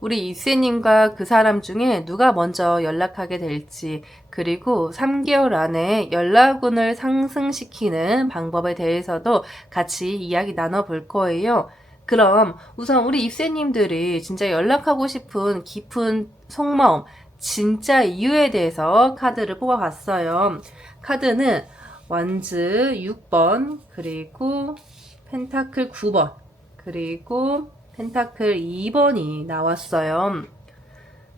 우리 이세님과 그 사람 중에 누가 먼저 연락하게 될지, 그리고 3개월 안에 연락운을 상승시키는 방법에 대해서도 같이 이야기 나눠볼 거예요. 그럼 우선 우리 입세님들이 진짜 연락하고 싶은 깊은 속마음, 진짜 이유에 대해서 카드를 뽑아봤어요. 카드는 완즈 6번, 그리고 펜타클 9번, 그리고 펜타클 2번이 나왔어요.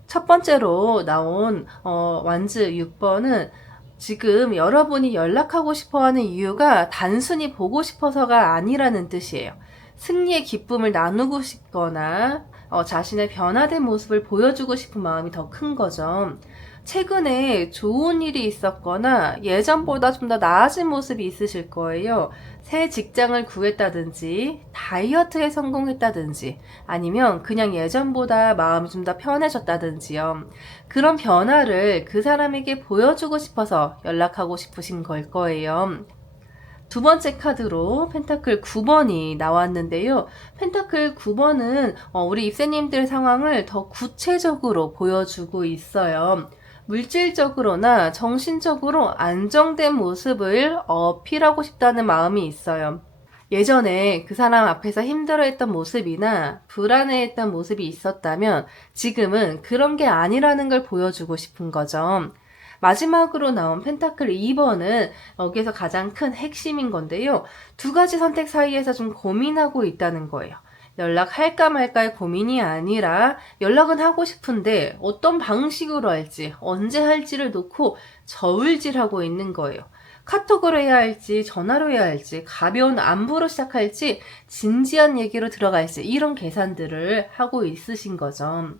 첫 번째로 나온 완즈 6번은 지금 여러분이 연락하고 싶어하는 이유가 단순히 보고 싶어서가 아니라는 뜻이에요. 승리의 기쁨을 나누고 싶거나 자신의 변화된 모습을 보여주고 싶은 마음이 더 큰 거죠. 최근에 좋은 일이 있었거나 예전보다 좀 더 나아진 모습이 있으실 거예요. 새 직장을 구했다든지 다이어트에 성공했다든지 아니면 그냥 예전보다 마음이 좀 더 편해졌다든지요. 그런 변화를 그 사람에게 보여주고 싶어서 연락하고 싶으신 걸 거예요. 두 번째 카드로 펜타클 9번이 나왔는데요. 펜타클 9번은 우리 입세님들 상황을 더 구체적으로 보여주고 있어요. 물질적으로나 정신적으로 안정된 모습을 어필하고 싶다는 마음이 있어요. 예전에 그 사람 앞에서 힘들어했던 모습이나 불안해했던 모습이 있었다면 지금은 그런 게 아니라는 걸 보여주고 싶은 거죠. 마지막으로 나온 펜타클 2번은 여기에서 가장 큰 핵심인 건데요. 두 가지 선택 사이에서 좀 고민하고 있다는 거예요. 연락할까 말까의 고민이 아니라 연락은 하고 싶은데 어떤 방식으로 할지, 언제 할지를 놓고 저울질하고 있는 거예요. 카톡으로 해야 할지, 전화로 해야 할지, 가벼운 안부로 시작할지, 진지한 얘기로 들어갈지 이런 계산들을 하고 있으신 거죠.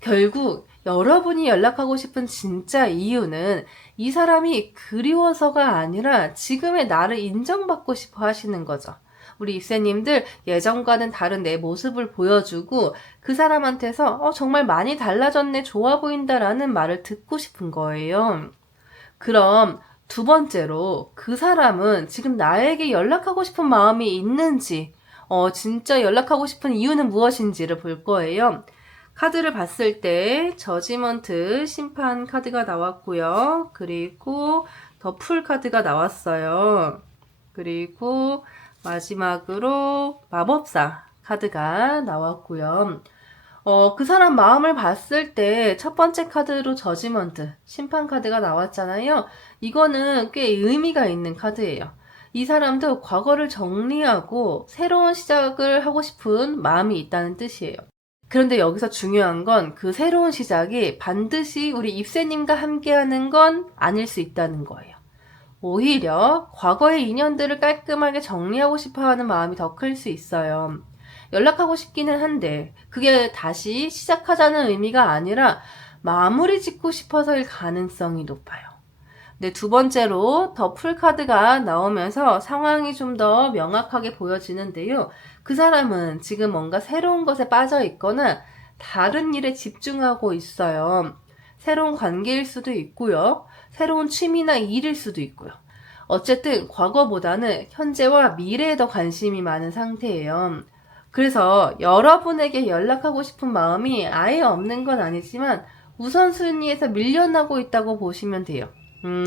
결국 여러분이 연락하고 싶은 진짜 이유는 이 사람이 그리워서가 아니라 지금의 나를 인정받고 싶어 하시는 거죠. 우리 입새님들 예전과는 다른 내 모습을 보여주고 그 사람한테서 정말 많이 달라졌네, 좋아 보인다라는 말을 듣고 싶은 거예요. 그럼 두 번째로 그 사람은 지금 나에게 연락하고 싶은 마음이 있는지, 진짜 연락하고 싶은 이유는 무엇인지를 볼 거예요. 카드를 봤을 때 저지먼트 심판 카드가 나왔고요. 그리고 더 풀 카드가 나왔어요. 그리고 마지막으로 마법사 카드가 나왔고요. 그 사람 마음을 봤을 때 첫 번째 카드로 저지먼트, 심판 카드가 나왔잖아요. 이거는 꽤 의미가 있는 카드예요. 이 사람도 과거를 정리하고 새로운 시작을 하고 싶은 마음이 있다는 뜻이에요. 그런데 여기서 중요한 건 그 새로운 시작이 반드시 우리 입새님과 함께하는 건 아닐 수 있다는 거예요. 오히려 과거의 인연들을 깔끔하게 정리하고 싶어 하는 마음이 더 클 수 있어요. 연락하고 싶기는 한데 그게 다시 시작하자는 의미가 아니라 마무리 짓고 싶어서일 가능성이 높아요. 네, 두 번째로 더 풀카드가 나오면서 상황이 좀 더 명확하게 보여지는데요. 그 사람은 지금 뭔가 새로운 것에 빠져 있거나 다른 일에 집중하고 있어요. 새로운 관계일 수도 있고요. 새로운 취미나 일일 수도 있고요. 어쨌든 과거보다는 현재와 미래에 더 관심이 많은 상태예요. 그래서 여러분에게 연락하고 싶은 마음이 아예 없는 건 아니지만 우선순위에서 밀려나고 있다고 보시면 돼요.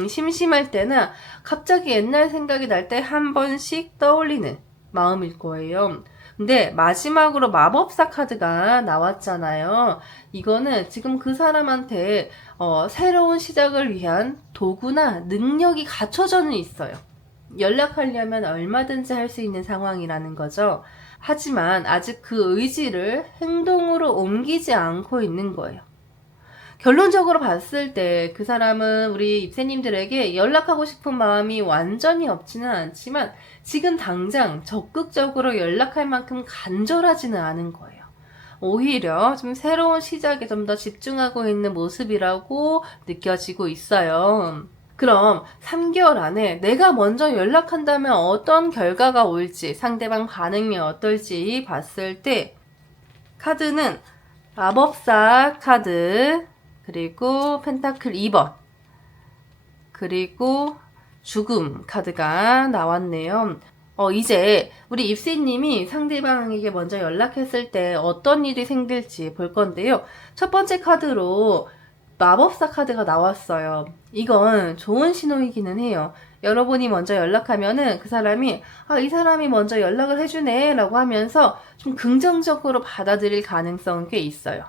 심심할 때나 갑자기 옛날 생각이 날 때 한 번씩 떠올리는 마음일 거예요. 근데 마지막으로 마법사 카드가 나왔잖아요. 이거는 지금 그 사람한테 새로운 시작을 위한 도구나 능력이 갖춰져는 있어요. 연락하려면 얼마든지 할 수 있는 상황이라는 거죠. 하지만 아직 그 의지를 행동으로 옮기지 않고 있는 거예요. 결론적으로 봤을 때 그 사람은 우리 입새님들에게 연락하고 싶은 마음이 완전히 없지는 않지만 지금 당장 적극적으로 연락할 만큼 간절하지는 않은 거예요. 오히려 좀 새로운 시작에 좀 더 집중하고 있는 모습이라고 느껴지고 있어요. 그럼 3개월 안에 내가 먼저 연락한다면 어떤 결과가 올지, 상대방 반응이 어떨지 봤을 때 카드는 마법사 카드, 그리고 펜타클 2번, 그리고 죽음 카드가 나왔네요. 이제 우리 입시님이 상대방에게 먼저 연락했을 때 어떤 일이 생길지 볼 건데요. 첫 번째 카드로 마법사 카드가 나왔어요. 이건 좋은 신호이기는 해요. 여러분이 먼저 연락하면은 그 사람이 이 사람이 먼저 연락을 해주네 라고 하면서 좀 긍정적으로 받아들일 가능성이 꽤 있어요.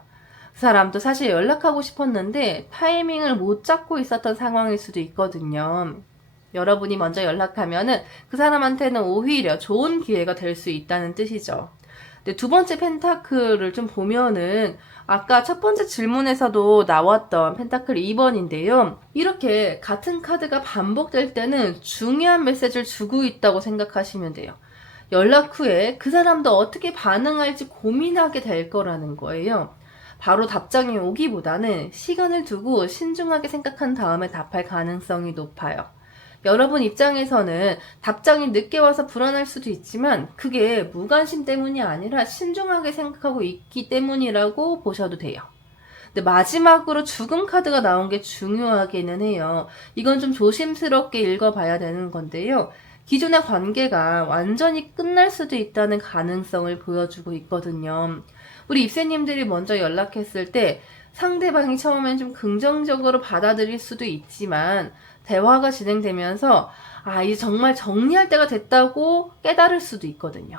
그 사람도 사실 연락하고 싶었는데 타이밍을 못 잡고 있었던 상황일 수도 있거든요. 여러분이 먼저 연락하면은 그 사람한테는 오히려 좋은 기회가 될 수 있다는 뜻이죠. 근데 두 번째 펜타클을 좀 보면은 아까 첫 번째 질문에서도 나왔던 펜타클 2번인데요. 이렇게 같은 카드가 반복될 때는 중요한 메시지를 주고 있다고 생각하시면 돼요. 연락 후에 그 사람도 어떻게 반응할지 고민하게 될 거라는 거예요. 바로 답장이 오기보다는 시간을 두고 신중하게 생각한 다음에 답할 가능성이 높아요. 여러분 입장에서는 답장이 늦게 와서 불안할 수도 있지만 그게 무관심 때문이 아니라 신중하게 생각하고 있기 때문이라고 보셔도 돼요. 근데 마지막으로 죽음 카드가 나온 게 중요하기는 해요. 이건 좀 조심스럽게 읽어봐야 되는 건데요. 기존의 관계가 완전히 끝날 수도 있다는 가능성을 보여주고 있거든요. 우리 입세님들이 먼저 연락했을 때 상대방이 처음엔 좀 긍정적으로 받아들일 수도 있지만 대화가 진행되면서 이제 정말 정리할 때가 됐다고 깨달을 수도 있거든요.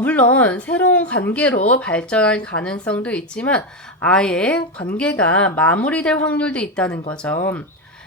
물론 새로운 관계로 발전할 가능성도 있지만 아예 관계가 마무리될 확률도 있다는 거죠.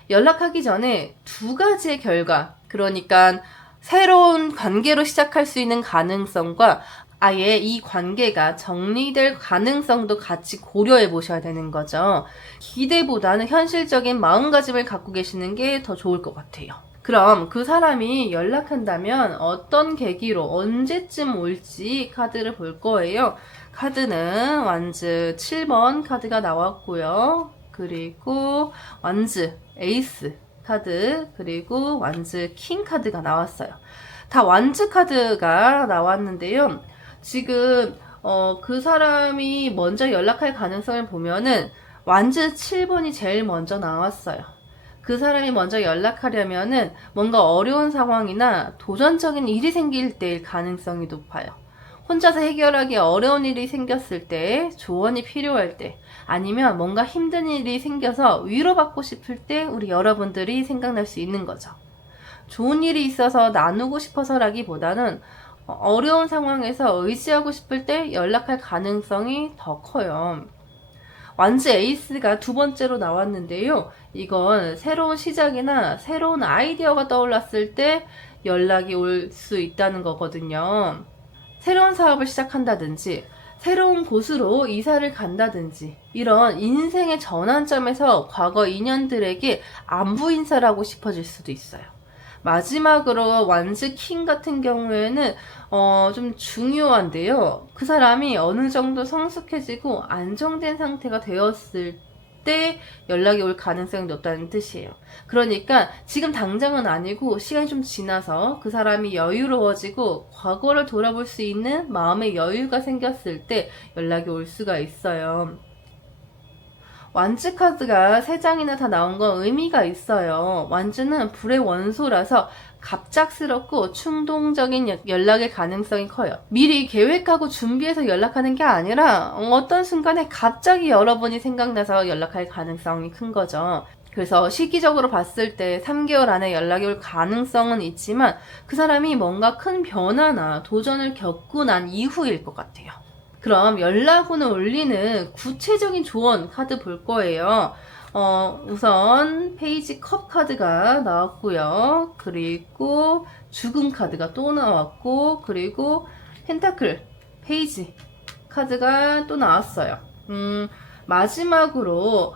연락하기 전에 두 가지의 결과, 그러니까 새로운 관계로 시작할 수 있는 가능성과 아예 이 관계가 정리될 가능성도 같이 고려해 보셔야 되는 거죠. 기대보다는 현실적인 마음가짐을 갖고 계시는 게 더 좋을 것 같아요. 그럼 그 사람이 연락한다면 어떤 계기로 언제쯤 올지 카드를 볼 거예요. 카드는 완즈 7번 카드가 나왔고요. 그리고 완즈 에이스 카드, 그리고 완즈 킹 카드가 나왔어요. 다 완즈 카드가 나왔는데요. 지금 그 사람이 먼저 연락할 가능성을 보면은 완즈 7번이 제일 먼저 나왔어요. 그 사람이 먼저 연락하려면은 뭔가 어려운 상황이나 도전적인 일이 생길 때일 가능성이 높아요. 혼자서 해결하기 어려운 일이 생겼을 때, 조언이 필요할 때, 아니면 뭔가 힘든 일이 생겨서 위로받고 싶을 때 우리 여러분들이 생각날 수 있는 거죠. 좋은 일이 있어서 나누고 싶어서라기보다는 어려운 상황에서 의지하고 싶을 때 연락할 가능성이 더 커요. 완즈 에이스가 두 번째로 나왔는데요. 이건 새로운 시작이나 새로운 아이디어가 떠올랐을 때 연락이 올 수 있다는 거거든요. 새로운 사업을 시작한다든지 새로운 곳으로 이사를 간다든지 이런 인생의 전환점에서 과거 인연들에게 안부 인사를 하고 싶어질 수도 있어요. 마지막으로 완즈 킹 같은 경우에는 좀 중요한데요. 그 사람이 어느 정도 성숙해지고 안정된 상태가 되었을 때 연락이 올 가능성이 높다는 뜻이에요. 그러니까 지금 당장은 아니고 시간이 좀 지나서 그 사람이 여유로워지고 과거를 돌아볼 수 있는 마음의 여유가 생겼을 때 연락이 올 수가 있어요. 완즈 카드가 3장이나 다 나온 건 의미가 있어요. 완즈는 불의 원소라서 갑작스럽고 충동적인 연락의 가능성이 커요. 미리 계획하고 준비해서 연락하는 게 아니라 어떤 순간에 갑자기 여러분이 생각나서 연락할 가능성이 큰 거죠. 그래서 시기적으로 봤을 때 3개월 안에 연락이 올 가능성은 있지만 그 사람이 뭔가 큰 변화나 도전을 겪고 난 이후일 것 같아요. 그럼 연락운을 올리는 구체적인 조언 카드 볼 거예요. 우선 페이지 컵 카드가 나왔고요. 그리고 죽음 카드가 또 나왔고, 그리고 펜타클 페이지 카드가 또 나왔어요. 마지막으로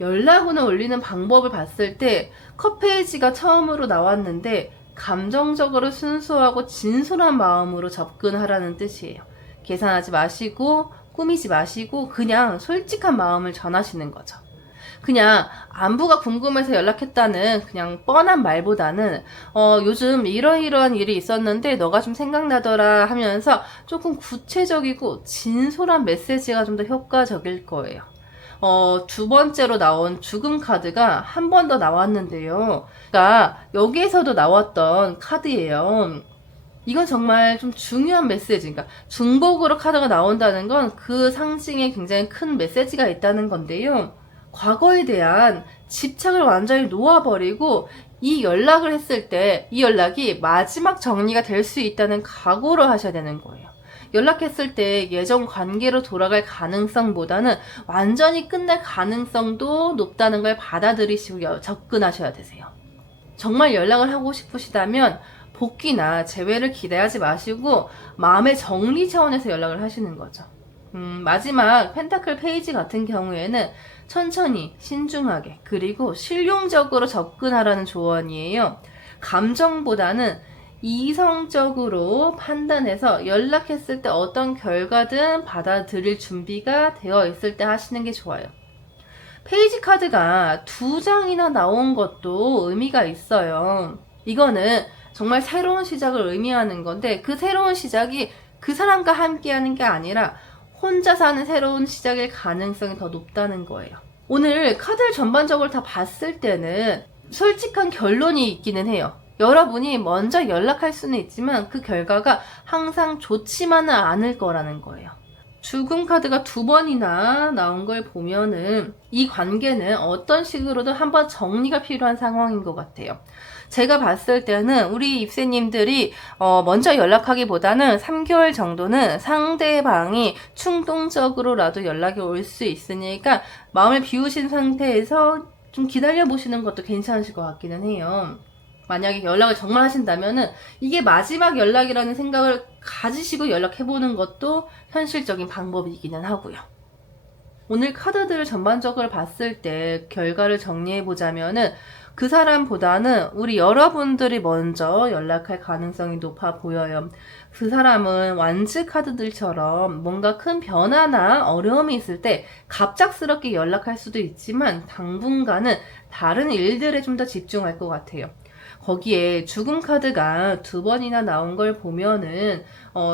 연락운을 올리는 방법을 봤을 때 컵 페이지가 처음으로 나왔는데 감정적으로 순수하고 진솔한 마음으로 접근하라는 뜻이에요. 계산하지 마시고 꾸미지 마시고 그냥 솔직한 마음을 전하시는 거죠. 그냥 안부가 궁금해서 연락했다는 그냥 뻔한 말보다는 요즘 이러이러한 일이 있었는데 너가 좀 생각나더라 하면서 조금 구체적이고 진솔한 메시지가 좀 더 효과적일 거예요. 두 번째로 나온 죽음 카드가 한 번 더 나왔는데요. 그러니까 여기에서도 나왔던 카드예요. 이건 정말 좀 중요한 메시지인가. 중복으로 카드가 나온다는 건 그 상징에 굉장히 큰 메시지가 있다는 건데요. 과거에 대한 집착을 완전히 놓아버리고 이 연락을 했을 때 이 연락이 마지막 정리가 될 수 있다는 각오를 하셔야 되는 거예요. 연락했을 때 예전 관계로 돌아갈 가능성보다는 완전히 끝날 가능성도 높다는 걸 받아들이시고 접근하셔야 되세요. 정말 연락을 하고 싶으시다면 복귀나 재회를 기대하지 마시고 마음의 정리 차원에서 연락을 하시는 거죠. 마지막 펜타클 페이지 같은 경우에는 천천히 신중하게 그리고 실용적으로 접근하라는 조언이에요. 감정보다는 이성적으로 판단해서 연락했을 때 어떤 결과든 받아들일 준비가 되어 있을 때 하시는 게 좋아요. 페이지 카드가 2장이나 나온 것도 의미가 있어요. 이거는 정말 새로운 시작을 의미하는 건데 그 새로운 시작이 그 사람과 함께 하는 게 아니라 혼자 사는 새로운 시작일 가능성이 더 높다는 거예요. 오늘 카드를 전반적으로 다 봤을 때는 솔직한 결론이 있기는 해요. 여러분이 먼저 연락할 수는 있지만 그 결과가 항상 좋지만은 않을 거라는 거예요. 죽음 카드가 2번이나 나온 걸 보면은 이 관계는 어떤 식으로든 한번 정리가 필요한 상황인 것 같아요. 제가 봤을 때는 우리 입새님들이 먼저 연락하기보다는 3개월 정도는 상대방이 충동적으로라도 연락이 올 수 있으니까 마음을 비우신 상태에서 좀 기다려 보시는 것도 괜찮으실 것 같기는 해요. 만약에 연락을 정말 하신다면은 이게 마지막 연락이라는 생각을 가지시고 연락해보는 것도 현실적인 방법이기는 하고요. 오늘 카드들을 전반적으로 봤을 때 결과를 정리해보자면은 그 사람보다는 우리 여러분들이 먼저 연락할 가능성이 높아 보여요. 그 사람은 완즈 카드들처럼 뭔가 큰 변화나 어려움이 있을 때 갑작스럽게 연락할 수도 있지만 당분간은 다른 일들에 좀 더 집중할 것 같아요. 거기에 죽음 카드가 2번이나 나온 걸 보면은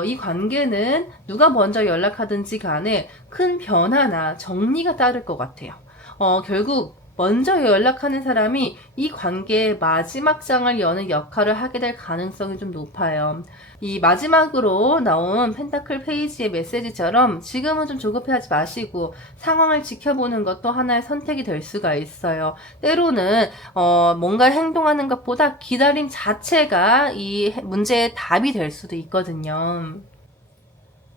이 관계는 누가 먼저 연락하든지 간에 큰 변화나 정리가 따를 것 같아요. 결국 먼저 연락하는 사람이 이 관계의 마지막 장을 여는 역할을 하게 될 가능성이 좀 높아요. 이 마지막으로 나온 펜타클 페이지의 메시지처럼 지금은 좀 조급해하지 마시고 상황을 지켜보는 것도 하나의 선택이 될 수가 있어요. 때로는 뭔가 행동하는 것보다 기다림 자체가 이 문제의 답이 될 수도 있거든요.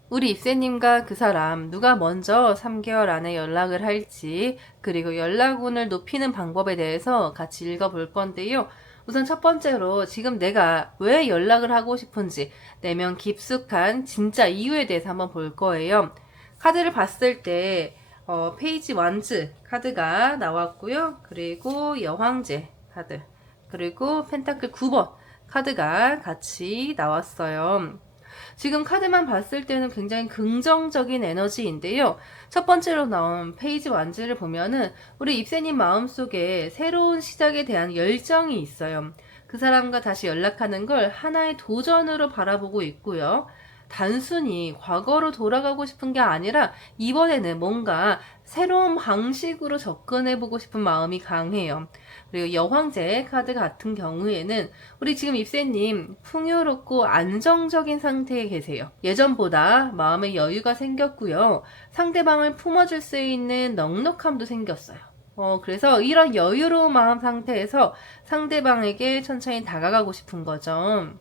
우리 입새님과 그 사람 누가 먼저 3개월 안에 연락을 할지 그리고 연락운을 높이는 방법에 대해서 같이 읽어볼 건데요. 우선 첫 번째로 지금 내가 왜 연락을 하고 싶은지 내면 깊숙한 진짜 이유에 대해서 한번 볼 거예요. 카드를 봤을 때 페이지 완즈 카드가 나왔고요. 그리고 여황제 카드 그리고 펜타클 9번 카드가 같이 나왔어요. 지금 카드만 봤을 때는 굉장히 긍정적인 에너지인데요. 첫 번째로 나온 페이지 완즈를 보면은 우리 입새님 마음속에 새로운 시작에 대한 열정이 있어요. 그 사람과 다시 연락하는 걸 하나의 도전으로 바라보고 있고요. 단순히 과거로 돌아가고 싶은 게 아니라 이번에는 뭔가 새로운 방식으로 접근해보고 싶은 마음이 강해요. 그리고 여황제 카드 같은 경우에는 우리 지금 입새님 풍요롭고 안정적인 상태에 계세요. 예전보다 마음의 여유가 생겼고요. 상대방을 품어줄 수 있는 넉넉함도 생겼어요. 그래서 이런 여유로운 마음 상태에서 상대방에게 천천히 다가가고 싶은 거죠.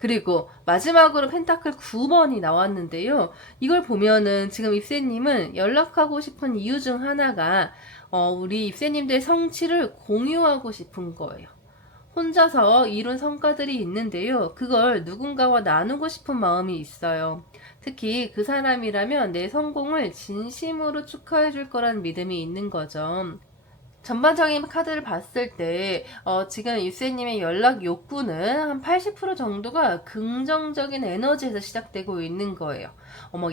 그리고 마지막으로 펜타클 9번이 나왔는데요. 이걸 보면은 지금 입새님은 연락하고 싶은 이유 중 하나가 우리 입새님들의 성취를 공유하고 싶은 거예요. 혼자서 이룬 성과들이 있는데요. 그걸 누군가와 나누고 싶은 마음이 있어요. 특히 그 사람이라면 내 성공을 진심으로 축하해 줄 거라는 믿음이 있는 거죠. 전반적인 카드를 봤을 때 지금 입새님의 연락 욕구는 한 80% 정도가 긍정적인 에너지에서 시작되고 있는 거예요.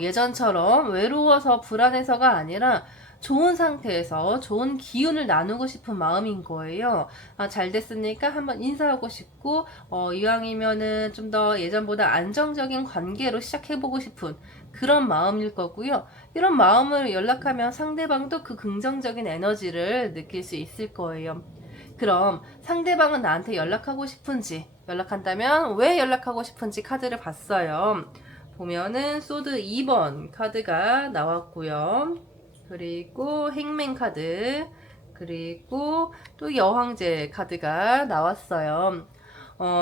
예전처럼 외로워서 불안해서가 아니라 좋은 상태에서 좋은 기운을 나누고 싶은 마음인 거예요. 잘 됐으니까 한번 인사하고 싶고 이왕이면은 좀 더 예전보다 안정적인 관계로 시작해보고 싶은 그런 마음일 거고요. 이런 마음을 연락하면 상대방도 그 긍정적인 에너지를 느낄 수 있을 거예요. 그럼 상대방은 나한테 연락하고 싶은지, 연락한다면 왜 연락하고 싶은지 카드를 봤어요. 보면은 소드 2번 카드가 나왔고요. 그리고 행맨 카드, 그리고 또 여황제 카드가 나왔어요.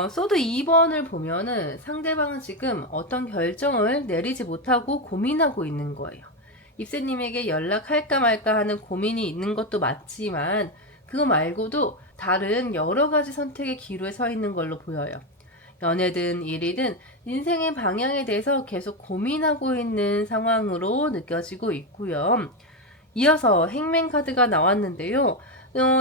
소드 2번을 보면은 상대방은 지금 어떤 결정을 내리지 못하고 고민하고 있는 거예요. 입새님에게 연락할까 말까 하는 고민이 있는 것도 맞지만 그거 말고도 다른 여러 가지 선택의 기로에 서 있는 걸로 보여요. 연애든 일이든 인생의 방향에 대해서 계속 고민하고 있는 상황으로 느껴지고 있고요. 이어서 행맨 카드가 나왔는데요.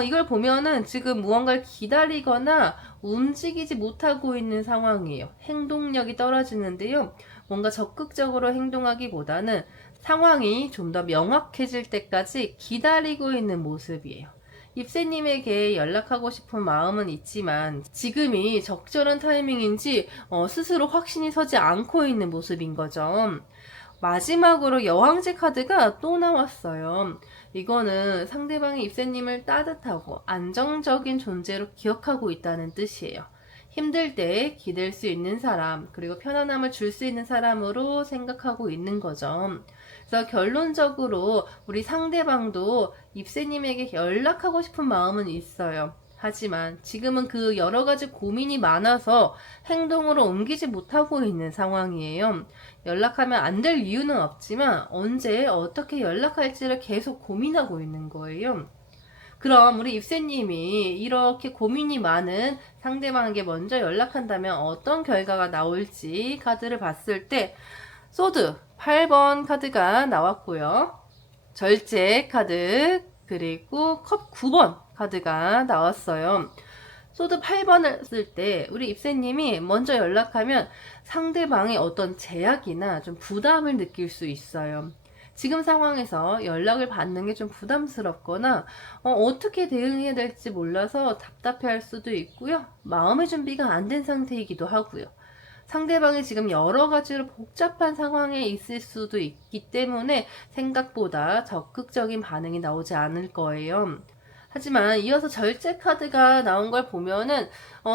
이걸 보면은 지금 무언가를 기다리거나 움직이지 못하고 있는 상황이에요. 행동력이 떨어지는데요. 뭔가 적극적으로 행동하기보다는 상황이 좀 더 명확해질 때까지 기다리고 있는 모습이에요. 입새님에게 연락하고 싶은 마음은 있지만 지금이 적절한 타이밍인지 스스로 확신이 서지 않고 있는 모습인 거죠. 마지막으로 여왕제 카드가 또 나왔어요. 이거는 상대방이 입새님을 따뜻하고 안정적인 존재로 기억하고 있다는 뜻이에요. 힘들 때 기댈 수 있는 사람, 그리고 편안함을 줄 수 있는 사람으로 생각하고 있는 거죠. 그래서 결론적으로 우리 상대방도 입새님에게 연락하고 싶은 마음은 있어요. 하지만 지금은 그 여러 가지 고민이 많아서 행동으로 옮기지 못하고 있는 상황이에요. 연락하면 안 될 이유는 없지만 언제 어떻게 연락할지를 계속 고민하고 있는 거예요. 그럼 우리 입새님이 이렇게 고민이 많은 상대방에게 먼저 연락한다면 어떤 결과가 나올지 카드를 봤을 때 소드 8번 카드가 나왔고요. 절제 카드, 그리고 컵 9번 카드가 나왔어요. 소드 8번을 쓸 때 우리 입새님이 먼저 연락하면 상대방의 어떤 제약이나 좀 부담을 느낄 수 있어요. 지금 상황에서 연락을 받는 게 좀 부담스럽거나 어떻게 대응해야 될지 몰라서 답답해할 수도 있고요. 마음의 준비가 안 된 상태이기도 하고요. 상대방이 지금 여러 가지로 복잡한 상황에 있을 수도 있기 때문에 생각보다 적극적인 반응이 나오지 않을 거예요. 하지만 이어서 절제 카드가 나온 걸 보면은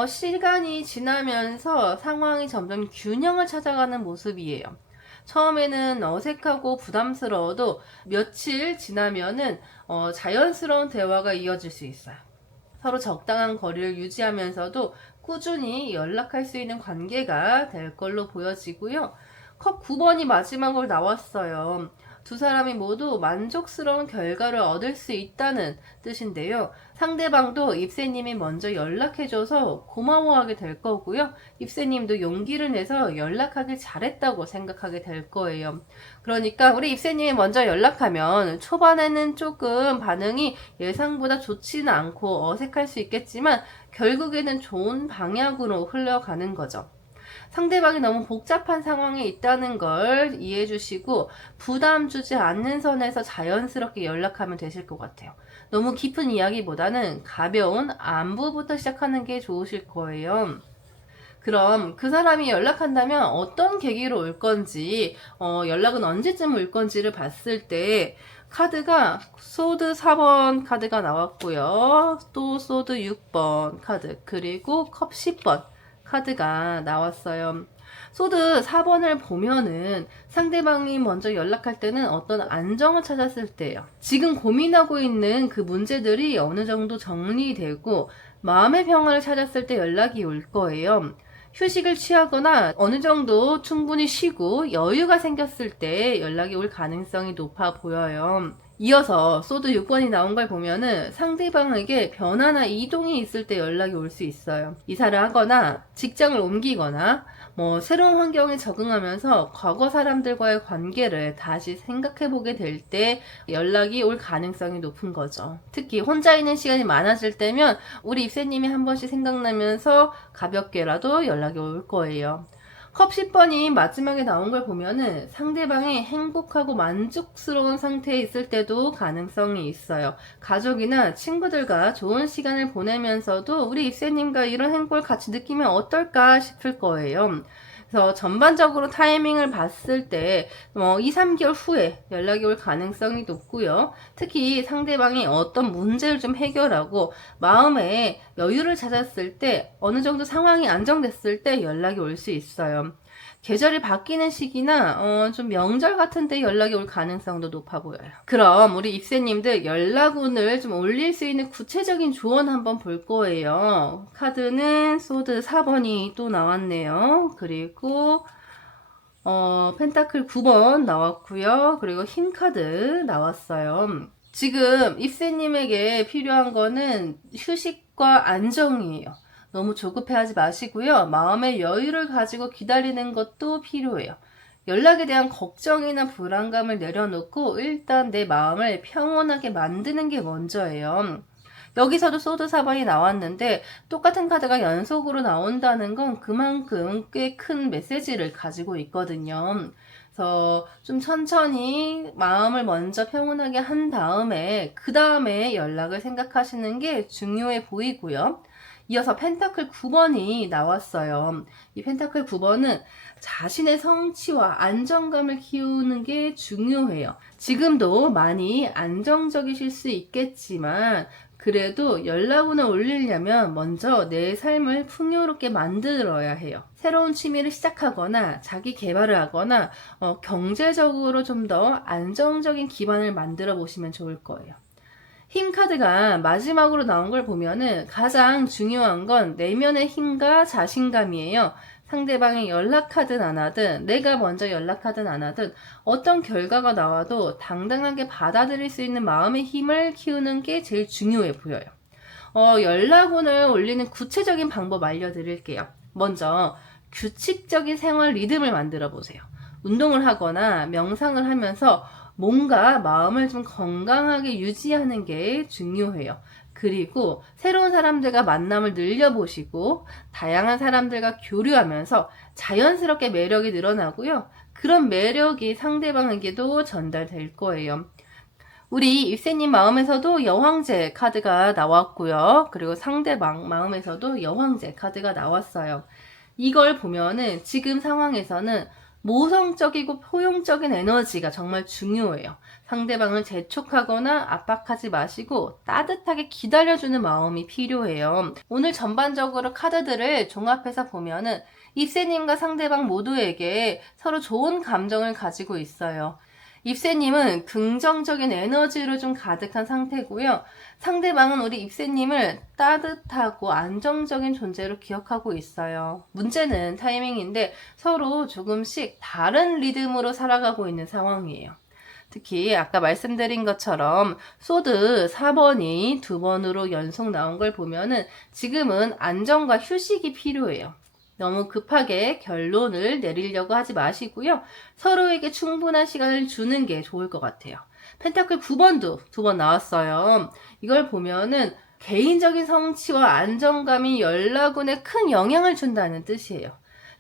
시간이 지나면서 상황이 점점 균형을 찾아가는 모습이에요. 처음에는 어색하고 부담스러워도 며칠 지나면은 자연스러운 대화가 이어질 수 있어요. 서로 적당한 거리를 유지하면서도 꾸준히 연락할 수 있는 관계가 될 걸로 보여지고요. 컵 9번이 마지막으로 나왔어요. 두 사람이 모두 만족스러운 결과를 얻을 수 있다는 뜻인데요. 상대방도 입새님이 먼저 연락해줘서 고마워하게 될 거고요. 입새님도 용기를 내서 연락하길 잘했다고 생각하게 될 거예요. 그러니까 우리 입새님이 먼저 연락하면 초반에는 조금 반응이 예상보다 좋지는 않고 어색할 수 있겠지만 결국에는 좋은 방향으로 흘러가는 거죠. 상대방이 너무 복잡한 상황에 있다는 걸 이해해 주시고 부담 주지 않는 선에서 자연스럽게 연락하면 되실 것 같아요. 너무 깊은 이야기보다는 가벼운 안부부터 시작하는 게 좋으실 거예요. 그럼 그 사람이 연락한다면 어떤 계기로 올 건지, 연락은 언제쯤 올 건지를 봤을 때 카드가 소드 4번 카드가 나왔고요. 또 소드 6번 카드, 그리고 컵 10번 카드가 나왔어요. 소드 4번을 보면은 상대방이 먼저 연락할 때는 어떤 안정을 찾았을 때예요. 지금 고민하고 있는 그 문제들이 어느 정도 정리되고 마음의 평화를 찾았을 때 연락이 올 거예요. 휴식을 취하거나 어느 정도 충분히 쉬고 여유가 생겼을 때 연락이 올 가능성이 높아 보여요. 이어서 소드 6번이 나온 걸 보면은 상대방에게 변화나 이동이 있을 때 연락이 올 수 있어요. 이사를 하거나 직장을 옮기거나 새로운 환경에 적응하면서 과거 사람들과의 관계를 다시 생각해보게 될 때 연락이 올 가능성이 높은 거죠. 특히 혼자 있는 시간이 많아질 때면 우리 입새님이 한 번씩 생각나면서 가볍게라도 연락이 올 거예요. 컵 10번이 마지막에 나온 걸 보면은 상대방이 행복하고 만족스러운 상태에 있을 때도 가능성이 있어요. 가족이나 친구들과 좋은 시간을 보내면서도 우리 입새님과 이런 행복을 같이 느끼면 어떨까 싶을 거예요. 그래서 전반적으로 타이밍을 봤을 때 2, 3개월 후에 연락이 올 가능성이 높고요. 특히 상대방이 어떤 문제를 좀 해결하고 마음에 여유를 찾았을 때 어느 정도 상황이 안정됐을 때 연락이 올 수 있어요. 계절이 바뀌는 시기나 좀 명절 같은 때 연락이 올 가능성도 높아 보여요. 그럼 우리 입새님들 연락운을 좀 올릴 수 있는 구체적인 조언 한번 볼 거예요. 카드는 소드 4번이 또 나왔네요. 그리고 펜타클 9번 나왔고요. 그리고 흰 카드 나왔어요. 지금 입새님에게 필요한 거는 휴식과 안정이에요. 너무 조급해하지 마시고요. 마음의 여유를 가지고 기다리는 것도 필요해요. 연락에 대한 걱정이나 불안감을 내려놓고 일단 내 마음을 평온하게 만드는 게 먼저예요. 여기서도 소드 4번이 나왔는데 똑같은 카드가 연속으로 나온다는 건 그만큼 꽤 큰 메시지를 가지고 있거든요. 그래서 좀 천천히 마음을 먼저 평온하게 한 다음에 그 다음에 연락을 생각하시는 게 중요해 보이고요. 이어서 펜타클 9번이 나왔어요. 이 펜타클 9번은 자신의 성취와 안정감을 키우는 게 중요해요. 지금도 많이 안정적이실 수 있겠지만 그래도 연락운을 올리려면 먼저 내 삶을 풍요롭게 만들어야 해요. 새로운 취미를 시작하거나 자기 개발을 하거나 경제적으로 좀 더 안정적인 기반을 만들어 보시면 좋을 거예요. 힘 카드가 마지막으로 나온 걸 보면은 가장 중요한 건 내면의 힘과 자신감이에요. 상대방이 연락하든 안 하든 내가 먼저 연락하든 안 하든 어떤 결과가 나와도 당당하게 받아들일 수 있는 마음의 힘을 키우는 게 제일 중요해 보여요. 연락운을 올리는 구체적인 방법 알려드릴게요. 먼저 규칙적인 생활 리듬을 만들어 보세요. 운동을 하거나 명상을 하면서 뭔가 마음을 좀 건강하게 유지하는 게 중요해요. 그리고 새로운 사람들과 만남을 늘려보시고 다양한 사람들과 교류하면서 자연스럽게 매력이 늘어나고요. 그런 매력이 상대방에게도 전달될 거예요. 우리 입새님 마음에서도 여황제 카드가 나왔고요. 그리고 상대방 마음에서도 여황제 카드가 나왔어요. 이걸 보면은 지금 상황에서는 모성적이고 포용적인 에너지가 정말 중요해요. 상대방을 재촉하거나 압박하지 마시고 따뜻하게 기다려주는 마음이 필요해요. 오늘 전반적으로 카드들을 종합해서 보면은 입새님과 상대방 모두에게 서로 좋은 감정을 가지고 있어요. 입새님은 긍정적인 에너지로 좀 가득한 상태고요. 상대방은 우리 입새님을 따뜻하고 안정적인 존재로 기억하고 있어요. 문제는 타이밍인데 서로 조금씩 다른 리듬으로 살아가고 있는 상황이에요. 특히 아까 말씀드린 것처럼 소드 4번이 2번으로 연속 나온 걸 보면은 지금은 안정과 휴식이 필요해요. 너무 급하게 결론을 내리려고 하지 마시고요. 서로에게 충분한 시간을 주는 게 좋을 것 같아요. 펜타클 9번도 2번 나왔어요. 이걸 보면은 개인적인 성취와 안정감이 연락운에 큰 영향을 준다는 뜻이에요.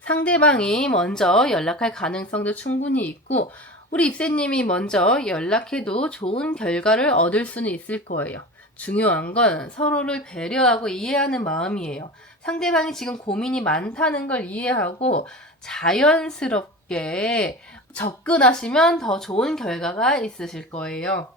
상대방이 먼저 연락할 가능성도 충분히 있고 우리 입새님이 먼저 연락해도 좋은 결과를 얻을 수는 있을 거예요. 중요한 건 서로를 배려하고 이해하는 마음이에요. 상대방이 지금 고민이 많다는 걸 이해하고 자연스럽게 접근하시면 더 좋은 결과가 있으실 거예요.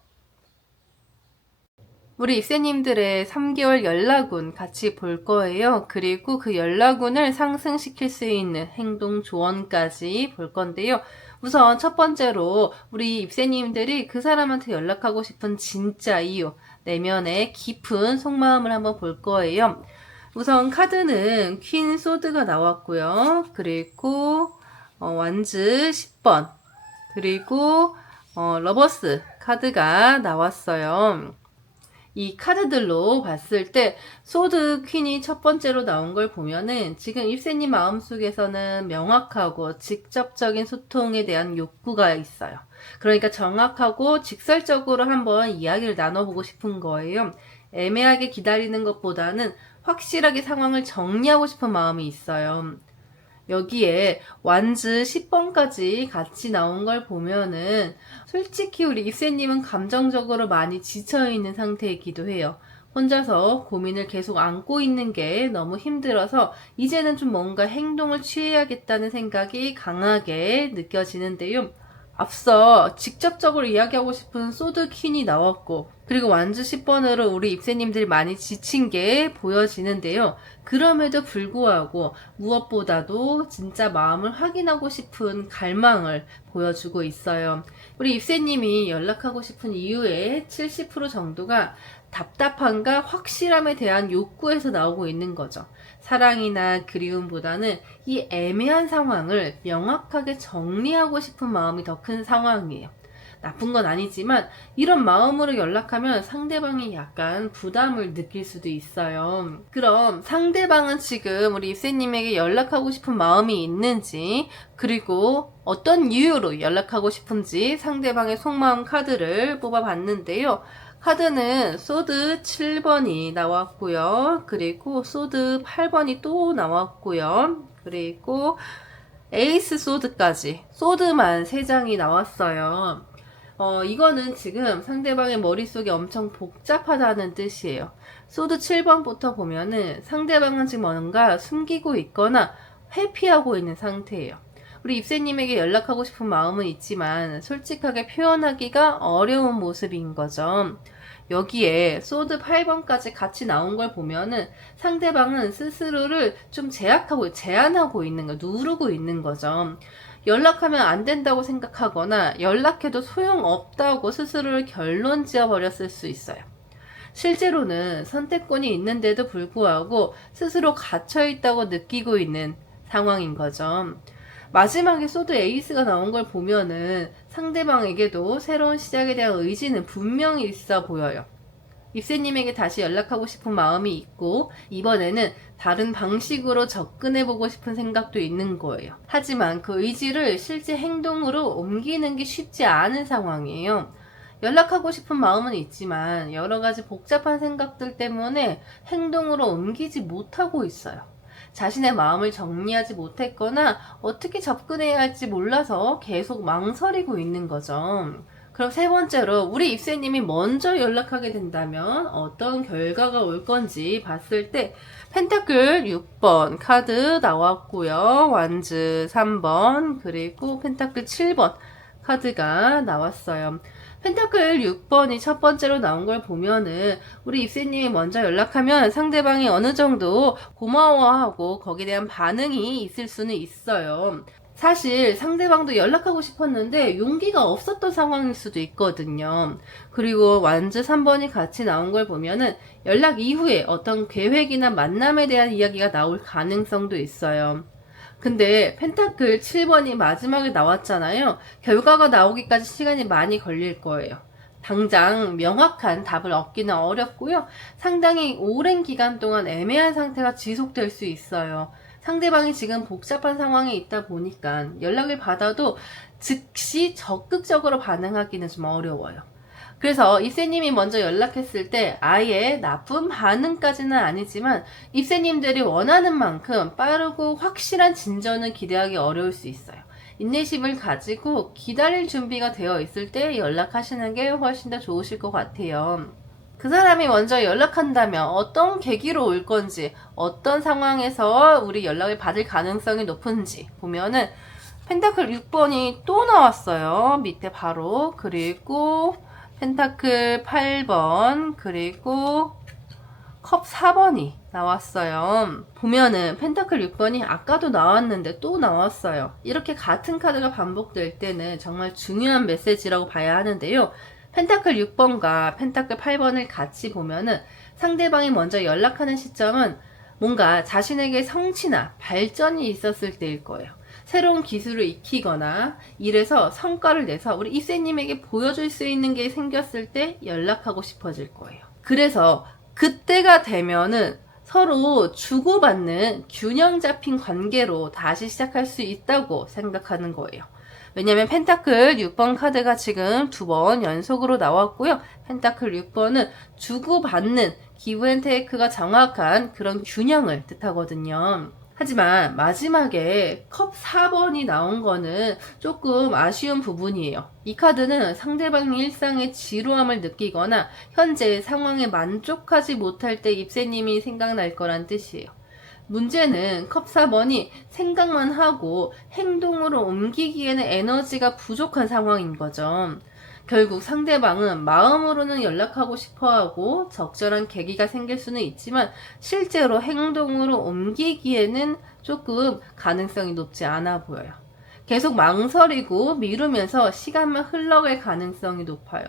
우리 입새님들의 3개월 연락운 같이 볼 거예요. 그리고 그 연락운을 상승시킬 수 있는 행동 조언까지 볼 건데요. 우선 첫 번째로 우리 입새님들이 그 사람한테 연락하고 싶은 진짜 이유, 내면의 깊은 속마음을 한번 볼 거예요. 우선 카드는 퀸 소드가 나왔고요. 그리고 완즈 10번 그리고 러버스 카드가 나왔어요. 이 카드들로 봤을 때 소드 퀸이 첫 번째로 나온 걸 보면은 지금 입새님 마음속에서는 명확하고 직접적인 소통에 대한 욕구가 있어요. 그러니까 정확하고 직설적으로 한번 이야기를 나눠보고 싶은 거예요. 애매하게 기다리는 것보다는 확실하게 상황을 정리하고 싶은 마음이 있어요. 여기에 완즈 10번까지 같이 나온 걸 보면은 솔직히 우리 입새님은 감정적으로 많이 지쳐있는 상태이기도 해요. 혼자서 고민을 계속 안고 있는 게 너무 힘들어서 이제는 좀 뭔가 행동을 취해야겠다는 생각이 강하게 느껴지는데요. 앞서 직접적으로 이야기하고 싶은 소드 퀸이 나왔고, 그리고 완주 10번으로 우리 입새님들이 많이 지친 게 보여지는데요. 그럼에도 불구하고 무엇보다도 진짜 마음을 확인하고 싶은 갈망을 보여주고 있어요. 우리 입새님이 연락하고 싶은 이유의 70% 정도가 답답함과 확실함에 대한 욕구에서 나오고 있는 거죠. 사랑이나 그리움보다는 이 애매한 상황을 명확하게 정리하고 싶은 마음이 더 큰 상황이에요. 나쁜 건 아니지만 이런 마음으로 연락하면 상대방이 약간 부담을 느낄 수도 있어요. 그럼 상대방은 지금 우리 입새님에게 연락하고 싶은 마음이 있는지, 그리고 어떤 이유로 연락하고 싶은지 상대방의 속마음 카드를 뽑아봤는데요. 카드는 소드 7번이 나왔고요. 그리고 소드 8번이 또 나왔고요. 그리고 에이스 소드까지, 소드만 3장이 나왔어요. 이거는 지금 상대방의 머릿속이 엄청 복잡하다는 뜻이에요. 소드 7번부터 보면은 상대방은 지금 뭔가 숨기고 있거나 회피하고 있는 상태예요. 우리 입새님에게 연락하고 싶은 마음은 있지만 솔직하게 표현하기가 어려운 모습인 거죠. 여기에 소드 8번까지 같이 나온 걸 보면은 상대방은 스스로를 좀 제한하고 있는 거, 누르고 있는 거죠. 연락하면 안 된다고 생각하거나 연락해도 소용없다고 스스로를 결론 지어버렸을 수 있어요. 실제로는 선택권이 있는데도 불구하고 스스로 갇혀있다고 느끼고 있는 상황인 거죠. 마지막에 소드 에이스가 나온 걸 보면은 상대방에게도 새로운 시작에 대한 의지는 분명히 있어 보여요. 입새님에게 다시 연락하고 싶은 마음이 있고 이번에는 다른 방식으로 접근해보고 싶은 생각도 있는 거예요. 하지만 그 의지를 실제 행동으로 옮기는 게 쉽지 않은 상황이에요. 연락하고 싶은 마음은 있지만 여러 가지 복잡한 생각들 때문에 행동으로 옮기지 못하고 있어요. 자신의 마음을 정리하지 못했거나 어떻게 접근해야 할지 몰라서 계속 망설이고 있는 거죠. 그럼 3번째로 우리 입새님이 먼저 연락하게 된다면 어떤 결과가 올 건지 봤을 때 펜타클 6번 카드 나왔고요. 완즈 3번 그리고 펜타클 7번 카드가 나왔어요. 펜타클 6번이 첫 번째로 나온 걸 보면은 우리 입새님이 먼저 연락하면 상대방이 어느 정도 고마워하고 거기에 대한 반응이 있을 수는 있어요. 사실 상대방도 연락하고 싶었는데 용기가 없었던 상황일 수도 있거든요. 그리고 완즈 3번이 같이 나온 걸 보면은 연락 이후에 어떤 계획이나 만남에 대한 이야기가 나올 가능성도 있어요. 근데 펜타클 7번이 마지막에 나왔잖아요. 결과가 나오기까지 시간이 많이 걸릴 거예요. 당장 명확한 답을 얻기는 어렵고요. 상당히 오랜 기간 동안 애매한 상태가 지속될 수 있어요. 상대방이 지금 복잡한 상황에 있다 보니까 연락을 받아도 즉시 적극적으로 반응하기는 좀 어려워요. 그래서 입새님이 먼저 연락했을 때 아예 나쁜 반응까지는 아니지만 입새님들이 원하는 만큼 빠르고 확실한 진전을 기대하기 어려울 수 있어요. 인내심을 가지고 기다릴 준비가 되어 있을 때 연락하시는 게 훨씬 더 좋으실 것 같아요. 그 사람이 먼저 연락한다면 어떤 계기로 올 건지, 어떤 상황에서 우리 연락을 받을 가능성이 높은지 보면은 펜타클 6번이 또 나왔어요. 밑에 바로. 그리고 펜타클 8번, 그리고 컵 4번이 나왔어요. 보면은 펜타클 6번이 아까도 나왔는데 또 나왔어요. 이렇게 같은 카드가 반복될 때는 정말 중요한 메시지라고 봐야 하는데요. 펜타클 6번과 펜타클 8번을 같이 보면은 상대방이 먼저 연락하는 시점은 뭔가 자신에게 성취나 발전이 있었을 때일 거예요. 새로운 기술을 익히거나 일에서 성과를 내서 우리 입새님에게 보여줄 수 있는 게 생겼을 때 연락하고 싶어질 거예요. 그래서 그때가 되면은 서로 주고받는 균형 잡힌 관계로 다시 시작할 수 있다고 생각하는 거예요. 왜냐면 펜타클 6번 카드가 지금 2번 연속으로 나왔고요. 펜타클 6번은 주고받는 기브 앤 테이크가 정확한 그런 균형을 뜻하거든요. 하지만 마지막에 컵 4번이 나온 거는 조금 아쉬운 부분이에요. 이 카드는 상대방의 일상의 지루함을 느끼거나 현재 상황에 만족하지 못할 때 입새님이 생각날 거란 뜻이에요. 문제는 컵 4번이 생각만 하고 행동으로 옮기기에는 에너지가 부족한 상황인 거죠. 결국 상대방은 마음으로는 연락하고 싶어 하고 적절한 계기가 생길 수는 있지만 실제로 행동으로 옮기기에는 조금 가능성이 높지 않아 보여요. 계속 망설이고 미루면서 시간만 흘러갈 가능성이 높아요.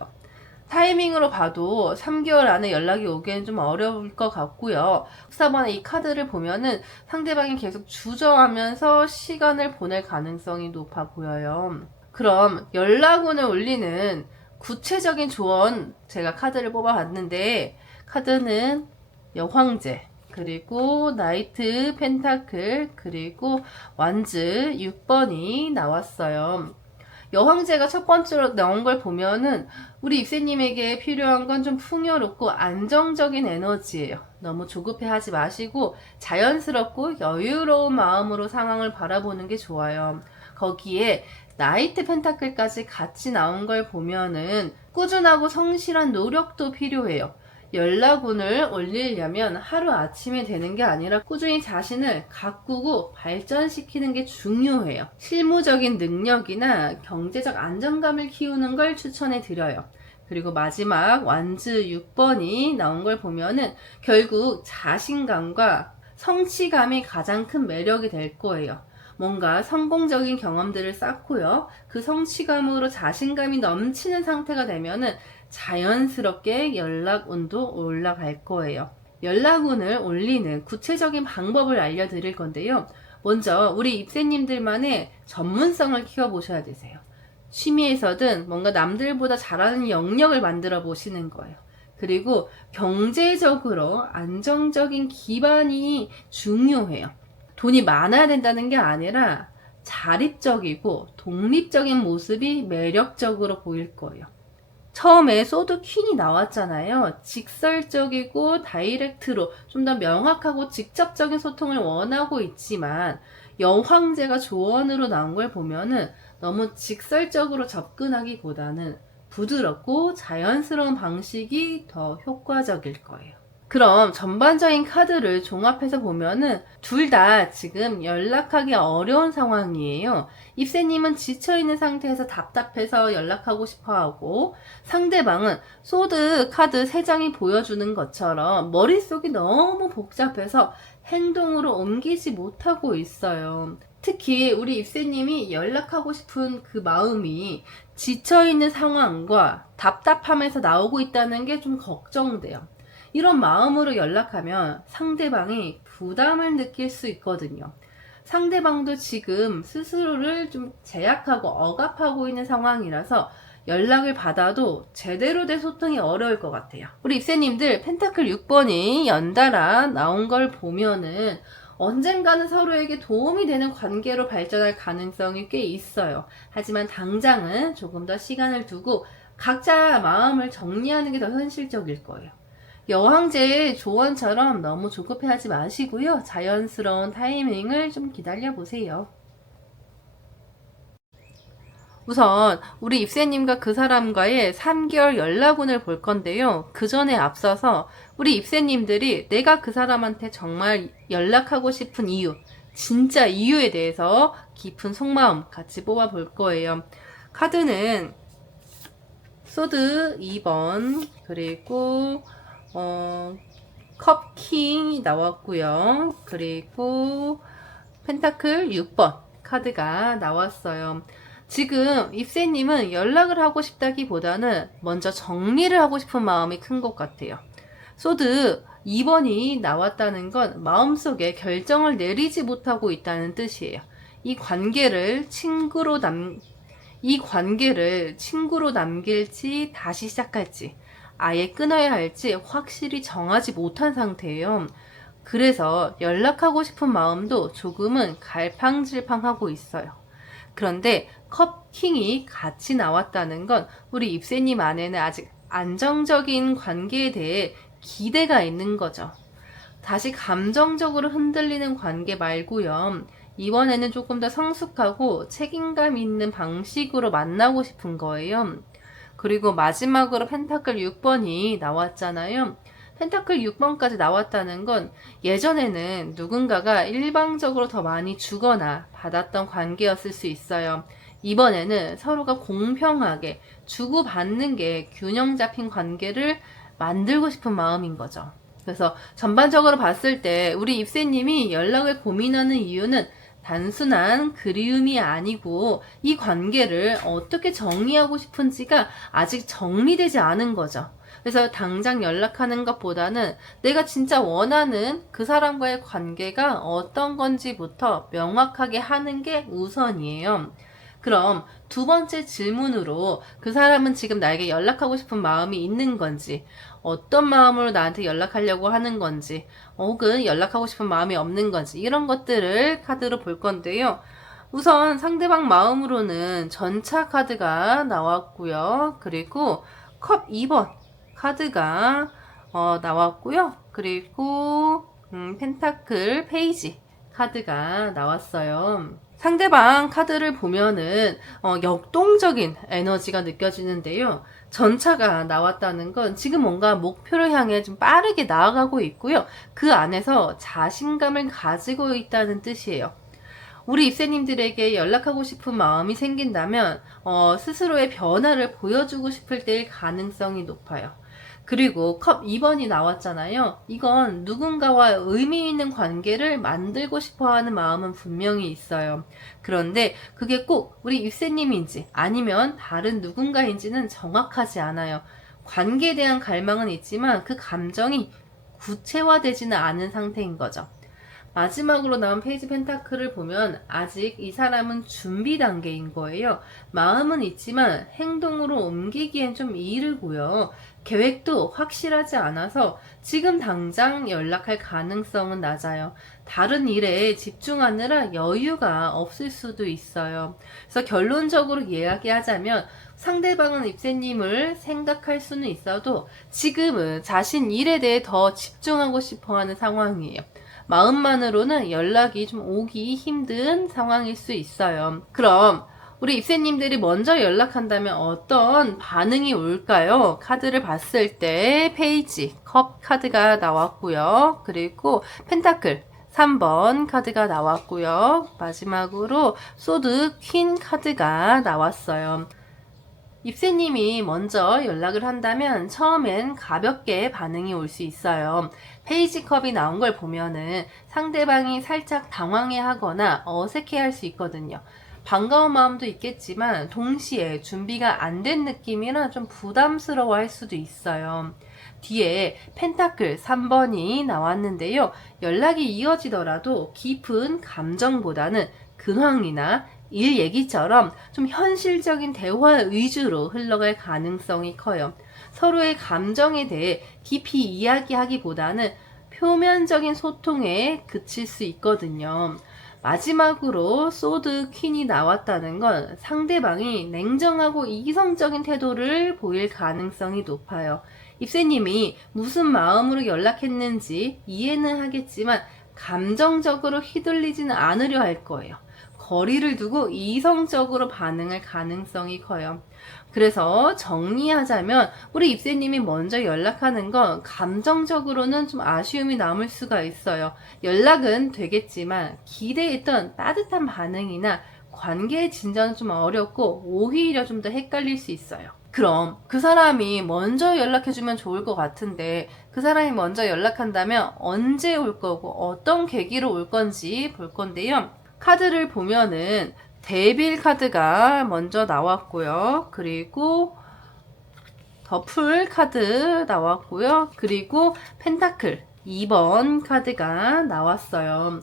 타이밍으로 봐도 3개월 안에 연락이 오기엔 좀 어려울 것 같고요. 4번의 이 카드를 보면은 상대방이 계속 주저하면서 시간을 보낼 가능성이 높아 보여요. 그럼 연락운을 올리는 구체적인 조언 제가 카드를 뽑아봤는데 카드는 여황제 그리고 나이트 펜타클 그리고 완즈 6번이 나왔어요. 여황제가 첫 번째로 나온 걸 보면은 우리 입새님에게 필요한 건 좀 풍요롭고 안정적인 에너지예요. 너무 조급해하지 마시고 자연스럽고 여유로운 마음으로 상황을 바라보는 게 좋아요. 거기에 나이트 펜타클까지 같이 나온 걸 보면은 꾸준하고 성실한 노력도 필요해요. 연락운을 올리려면 하루아침에 되는 게 아니라 꾸준히 자신을 가꾸고 발전시키는 게 중요해요. 실무적인 능력이나 경제적 안정감을 키우는 걸 추천해 드려요. 그리고 마지막 완즈 6번이 나온 걸 보면은 결국 자신감과 성취감이 가장 큰 매력이 될 거예요. 뭔가 성공적인 경험들을 쌓고요. 그 성취감으로 자신감이 넘치는 상태가 되면은 자연스럽게 연락운도 올라갈 거예요. 연락운을 올리는 구체적인 방법을 알려드릴 건데요. 먼저 우리 입새님들만의 전문성을 키워보셔야 되세요. 취미에서든 뭔가 남들보다 잘하는 영역을 만들어 보시는 거예요. 그리고 경제적으로 안정적인 기반이 중요해요. 돈이 많아야 된다는 게 아니라 자립적이고 독립적인 모습이 매력적으로 보일 거예요. 처음에 소드 퀸이 나왔잖아요. 직설적이고 다이렉트로 좀 더 명확하고 직접적인 소통을 원하고 있지만 여황제가 조언으로 나온 걸 보면은 너무 직설적으로 접근하기보다는 부드럽고 자연스러운 방식이 더 효과적일 거예요. 그럼 전반적인 카드를 종합해서 보면은 둘 다 지금 연락하기 어려운 상황이에요. 입새님은 지쳐있는 상태에서 답답해서 연락하고 싶어 하고 상대방은 소드 카드 3장이 보여주는 것처럼 머릿속이 너무 복잡해서 행동으로 옮기지 못하고 있어요. 특히 우리 입새님이 연락하고 싶은 그 마음이 지쳐있는 상황과 답답함에서 나오고 있다는 게 좀 걱정돼요. 이런 마음으로 연락하면 상대방이 부담을 느낄 수 있거든요. 상대방도 지금 스스로를 좀 제약하고 억압하고 있는 상황이라서 연락을 받아도 제대로 된 소통이 어려울 것 같아요. 우리 입새님들 펜타클 6번이 연달아 나온 걸 보면은 언젠가는 서로에게 도움이 되는 관계로 발전할 가능성이 꽤 있어요. 하지만 당장은 조금 더 시간을 두고 각자 마음을 정리하는 게 더 현실적일 거예요. 여황제의 조언처럼 너무 조급해하지 마시고요. 자연스러운 타이밍을 좀 기다려보세요. 우선 우리 입새님과 그 사람과의 3개월 연락운을 볼 건데요. 그 전에 앞서서 우리 입새님들이 내가 그 사람한테 정말 연락하고 싶은 이유, 진짜 이유에 대해서 깊은 속마음 같이 뽑아볼 거예요. 카드는 소드 2번 그리고 컵킹이 나왔고요. 그리고 펜타클 6번 카드가 나왔어요. 지금 입새님은 연락을 하고 싶다기보다는 먼저 정리를 하고 싶은 마음이 큰 것 같아요. 소드 2번이 나왔다는 건 마음속에 결정을 내리지 못하고 있다는 뜻이에요. 이 관계를 친구로 남길지 다시 시작할지 아예 끊어야 할지 확실히 정하지 못한 상태예요. 그래서 연락하고 싶은 마음도 조금은 갈팡질팡하고 있어요. 그런데 컵킹이 같이 나왔다는 건 우리 입새님 안에는 아직 안정적인 관계에 대해 기대가 있는 거죠. 다시 감정적으로 흔들리는 관계 말고요. 이번에는 조금 더 성숙하고 책임감 있는 방식으로 만나고 싶은 거예요. 그리고 마지막으로 펜타클 6번이 나왔잖아요. 펜타클 6번까지 나왔다는 건 예전에는 누군가가 일방적으로 더 많이 주거나 받았던 관계였을 수 있어요. 이번에는 서로가 공평하게 주고받는 게 균형 잡힌 관계를 만들고 싶은 마음인 거죠. 그래서 전반적으로 봤을 때 우리 입새님이 연락을 고민하는 이유는 단순한 그리움이 아니고 이 관계를 어떻게 정리하고 싶은지가 아직 정리되지 않은 거죠. 그래서 당장 연락하는 것보다는 내가 진짜 원하는 그 사람과의 관계가 어떤 건지부터 명확하게 하는 게 우선이에요. 그럼 두 번째 질문으로 그 사람은 지금 나에게 연락하고 싶은 마음이 있는 건지, 어떤 마음으로 나한테 연락하려고 하는 건지, 혹은 연락하고 싶은 마음이 없는 건지, 이런 것들을 카드로 볼 건데요. 우선 상대방 마음으로는 전차 카드가 나왔고요. 그리고 컵 2번 카드가 나왔고요. 그리고 펜타클 페이지 카드가 나왔어요. 상대방 카드를 보면은 역동적인 에너지가 느껴지는데요. 전차가 나왔다는 건 지금 뭔가 목표를 향해 좀 빠르게 나아가고 있고요. 그 안에서 자신감을 가지고 있다는 뜻이에요. 우리 입새님들에게 연락하고 싶은 마음이 생긴다면 스스로의 변화를 보여주고 싶을 때일 가능성이 높아요. 그리고 컵 2번이 나왔잖아요. 이건 누군가와 의미 있는 관계를 만들고 싶어 하는 마음은 분명히 있어요. 그런데 그게 꼭 우리 입새님인지 아니면 다른 누군가인지는 정확하지 않아요. 관계에 대한 갈망은 있지만 그 감정이 구체화되지는 않은 상태인 거죠. 마지막으로 나온 페이지 펜타클을 보면 아직 이 사람은 준비 단계인 거예요. 마음은 있지만 행동으로 옮기기엔 좀 이르고요. 계획도 확실하지 않아서 지금 당장 연락할 가능성은 낮아요. 다른 일에 집중하느라 여유가 없을 수도 있어요. 그래서 결론적으로 이야기하자면 상대방은 입새님을 생각할 수는 있어도 지금은 자신 일에 대해 더 집중하고 싶어하는 상황이에요. 마음만으로는 연락이 좀 오기 힘든 상황일 수 있어요. 그럼 우리 입새님들이 먼저 연락한다면 어떤 반응이 올까요? 카드를 봤을 때 페이지, 컵 카드가 나왔고요. 그리고 펜타클 3번 카드가 나왔고요. 마지막으로 소드 퀸 카드가 나왔어요. 입새님이 먼저 연락을 한다면 처음엔 가볍게 반응이 올 수 있어요. 페이지 컵이 나온 걸 보면은 상대방이 살짝 당황해 하거나 어색해 할 수 있거든요. 반가운 마음도 있겠지만 동시에 준비가 안 된 느낌이라 좀 부담스러워 할 수도 있어요. 뒤에 펜타클 3번이 나왔는데요. 연락이 이어지더라도 깊은 감정보다는 근황이나 일 얘기처럼 좀 현실적인 대화 위주로 흘러갈 가능성이 커요. 서로의 감정에 대해 깊이 이야기하기보다는 표면적인 소통에 그칠 수 있거든요. 마지막으로 소드 퀸이 나왔다는 건 상대방이 냉정하고 이성적인 태도를 보일 가능성이 높아요. 입새님이 무슨 마음으로 연락했는지 이해는 하겠지만 감정적으로 휘둘리지는 않으려 할 거예요. 거리를 두고 이성적으로 반응할 가능성이 커요. 그래서 정리하자면 우리 입새님이 먼저 연락하는 건 감정적으로는 좀 아쉬움이 남을 수가 있어요. 연락은 되겠지만 기대했던 따뜻한 반응이나 관계의 진전은 좀 어렵고 오히려 좀 더 헷갈릴 수 있어요. 그럼 그 사람이 먼저 연락해주면 좋을 것 같은데 그 사람이 먼저 연락한다면 언제 올 거고 어떤 계기로 올 건지 볼 건데요. 카드를 보면은 데빌 카드가 먼저 나왔고요. 그리고 더풀 카드 나왔고요. 그리고 펜타클 2번 카드가 나왔어요.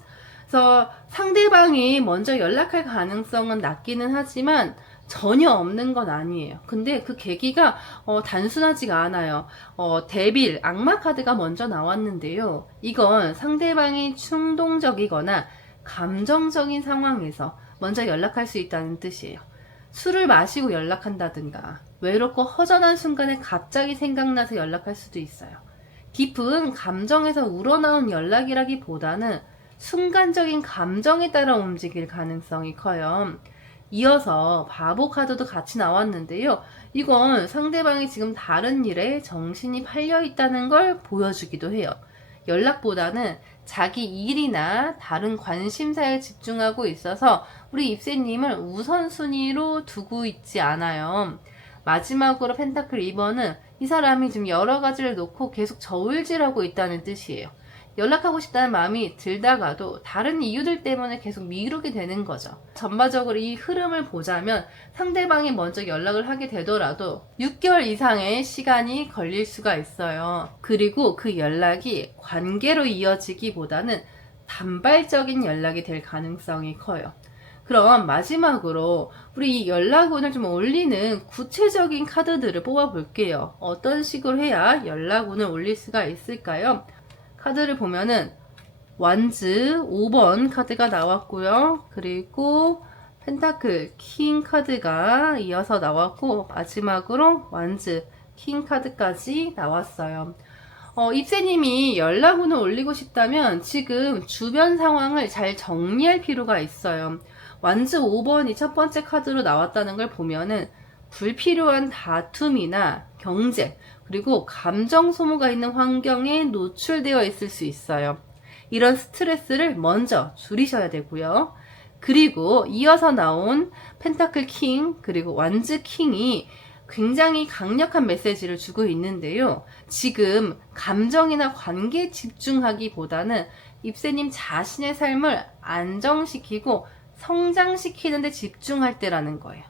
그래서 상대방이 먼저 연락할 가능성은 낮기는 하지만 전혀 없는 건 아니에요. 근데 그 계기가 단순하지가 않아요. 데빌, 악마 카드가 먼저 나왔는데요. 이건 상대방이 충동적이거나 감정적인 상황에서 먼저 연락할 수 있다는 뜻이에요. 술을 마시고 연락한다든가 외롭고 허전한 순간에 갑자기 생각나서 연락할 수도 있어요. 깊은 감정에서 우러나온 연락이라기보다는 순간적인 감정에 따라 움직일 가능성이 커요. 이어서 바보 카드도 같이 나왔는데요. 이건 상대방이 지금 다른 일에 정신이 팔려 있다는 걸 보여주기도 해요. 연락보다는 자기 일이나 다른 관심사에 집중하고 있어서 우리 입새님을 우선순위로 두고 있지 않아요. 마지막으로 펜타클 2번은 이 사람이 지금 여러 가지를 놓고 계속 저울질하고 있다는 뜻이에요. 연락하고 싶다는 마음이 들다가도 다른 이유들 때문에 계속 미루게 되는 거죠. 전반적으로 이 흐름을 보자면 상대방이 먼저 연락을 하게 되더라도 6개월 이상의 시간이 걸릴 수가 있어요. 그리고 그 연락이 관계로 이어지기보다는 단발적인 연락이 될 가능성이 커요. 그럼 마지막으로 우리 이 연락운을 좀 올리는 구체적인 카드들을 뽑아 볼게요. 어떤 식으로 해야 연락운을 올릴 수가 있을까요? 카드를 보면은 완즈 5번 카드가 나왔고요. 그리고 펜타클 킹 카드가 이어서 나왔고 마지막으로 완즈 킹 카드까지 나왔어요. 입새님이 연락운을 올리고 싶다면 지금 주변 상황을 잘 정리할 필요가 있어요. 완즈 5번이 첫 번째 카드로 나왔다는 걸 보면은 불필요한 다툼이나 경쟁, 그리고 감정 소모가 있는 환경에 노출되어 있을 수 있어요. 이런 스트레스를 먼저 줄이셔야 되고요. 그리고 이어서 나온 펜타클 킹, 그리고 완즈 킹이 굉장히 강력한 메시지를 주고 있는데요. 지금 감정이나 관계에 집중하기보다는 입새님 자신의 삶을 안정시키고 성장시키는 데 집중할 때라는 거예요.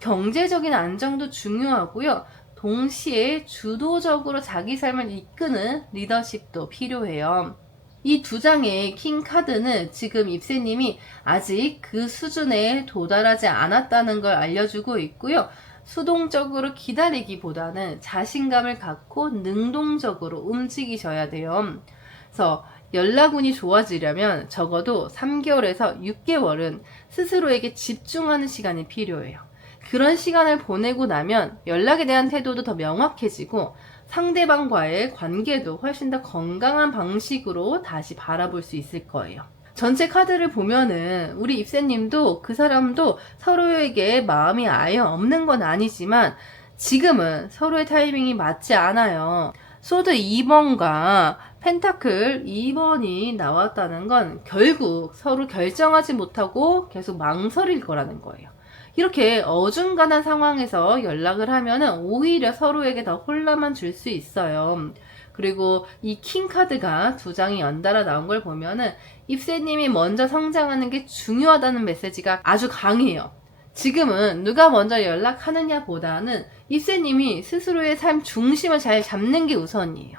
경제적인 안정도 중요하고요. 동시에 주도적으로 자기 삶을 이끄는 리더십도 필요해요. 이 두 장의 킹 카드는 지금 입새님이 아직 그 수준에 도달하지 않았다는 걸 알려주고 있고요. 수동적으로 기다리기보다는 자신감을 갖고 능동적으로 움직이셔야 돼요. 그래서 연락운이 좋아지려면 적어도 3개월에서 6개월은 스스로에게 집중하는 시간이 필요해요. 그런 시간을 보내고 나면 연락에 대한 태도도 더 명확해지고 상대방과의 관계도 훨씬 더 건강한 방식으로 다시 바라볼 수 있을 거예요. 전체 카드를 보면은 우리 입새님도 그 사람도 서로에게 마음이 아예 없는 건 아니지만 지금은 서로의 타이밍이 맞지 않아요. 소드 2번과 펜타클 2번이 나왔다는 건 결국 서로 결정하지 못하고 계속 망설일 거라는 거예요. 이렇게 어중간한 상황에서 연락을 하면은 오히려 서로에게 더 혼란만 줄 수 있어요. 그리고 이 킹 카드가 두 장이 연달아 나온 걸 보면은 입새님이 먼저 성장하는 게 중요하다는 메시지가 아주 강해요. 지금은 누가 먼저 연락하느냐 보다는 입새님이 스스로의 삶 중심을 잘 잡는 게 우선이에요.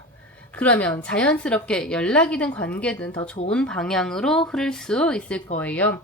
그러면 자연스럽게 연락이든 관계든 더 좋은 방향으로 흐를 수 있을 거예요.